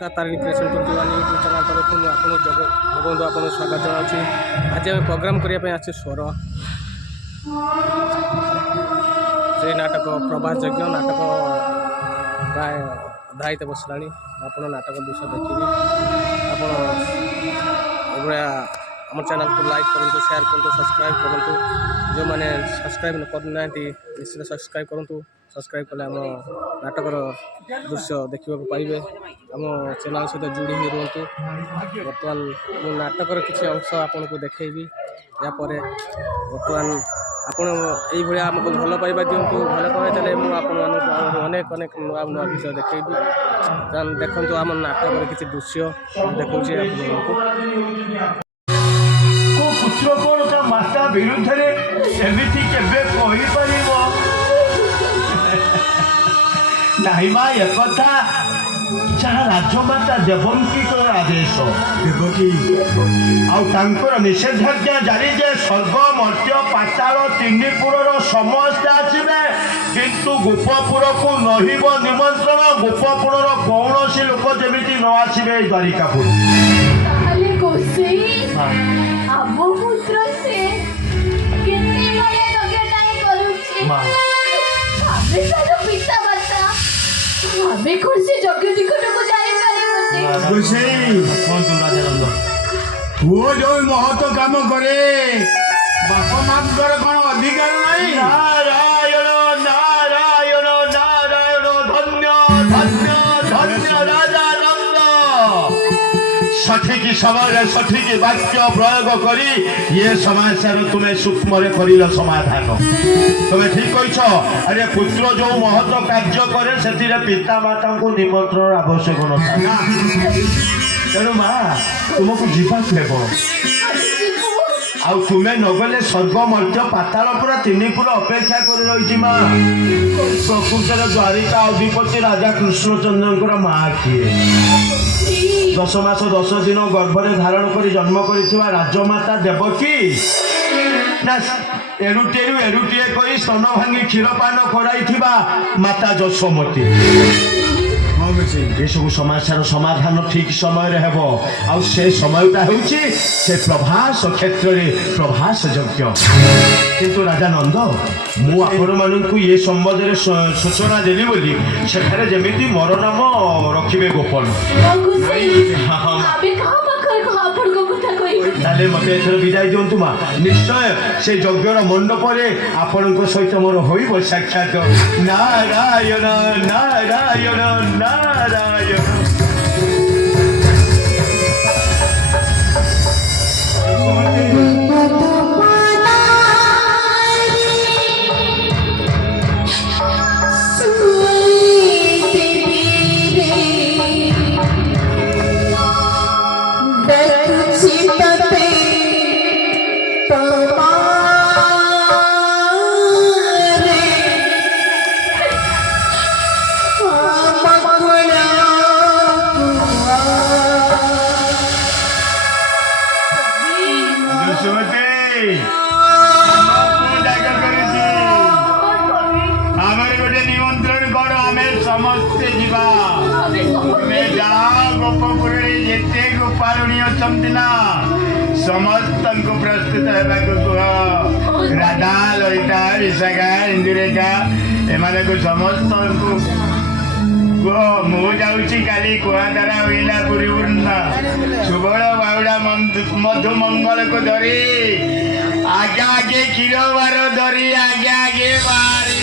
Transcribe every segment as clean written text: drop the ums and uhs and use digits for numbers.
नमस्कार Tarini creation 21 YouTube channel तरफ जगबंधु आपको स्वागत जनावि। आज आम प्रोग्राम करने आसे स्वर से नाटक प्रभात यज्ञ नाटक प्राय अधायित बसला आप नाटक विषय देखिए आप चैनल को लाइक करूँ शेयर करूँ सब्सक्राइब करूँ जो मैंने सब्सक्राइब करना निश्चित सब्सक्राइब करूँ सब्सक्राइब कले आम नाटकर दृश्य देखा पाइबे आम चैनल सहित जोड़ी ही रुहतु। बर्तमान मो नाटकर किसी अंश आपन को देखी यापर बर्तमान आपण ये आमको भल पाइबा दिंतु भल पाइबा मुझे अनेक अनेक नुआ नुआ विषय देखी देखु आम नाटकर किसी दृश्य देखा पुत्र कौन ता माता विरुद्ध एमती केपर नहीं माँ एक जहाँ राजमाता देवंकी आदेश देवकी आर निषेधाज्ञा जारी जे स्वर्ग मर्त्य पाताल तीनपुर समस्त आसवे किंतु गोपपुर को नहिब निमंत्रण गोपपुर कौन सी लोक जमी न आसवे द्वारिकापुर पुओ जो महत्व काम करे बाप माँ कौन अधिकार नहीं। नारायण नारायण नारायण धन्य धन्य धन्य राजा नंद सठिक समय सठिक वाक्य प्रयोग करी ये समस्या तुम्हें सूक्ष्म कर समाधान तुम्हें ठीक कह। अरे पुत्र जो महत्व कार्य करे से पिता माता को निमंत्रण आवश्यक न तेणु माँ तुमको जीवाक देव आ तुम्हें नगले स्वर्ग मर्त्य पाताल पूरा तीनपुर अपेक्षा कर रही माँ प्रकृतर द्वारिका अधिपति राजा कृष्णचंद्र माँ किए 10 मास 10 दिन गर्भरे धारण कर जन्म कर राजमाता देवकी ना एरुटेरु एरुटीए कर स्तन भांगी क्षीरपान कराई माता जशोमती ये सब समस्या समाधान ठीक समय हो से समयटा हूँ से प्रभास क्षेत्र में प्रभास यज्ञ किंतु राजा नंद मु आपण मानू ये संबंध सूचना देली बोली सेठारे जेमिति मोर नाम रखिबे गोपन ताले मते एथर विदाय दिंतु माँ निश्चय से यज्ञर मंडप आपण सहित मोर हो साक्षात नारायण नारायण नारायण। समस्त प्रस्तुत कह राधा ललिता विशाखा इंदिरेखा एमाने को समस्त कह मु जाऊँगी काली कुआधारा हुईला पुरीपूर्ण सुबल बाउड़ा मधु मंगल को धरी आगे आगे क्षीर बार धरी आगे आगे बाहरी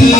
Hari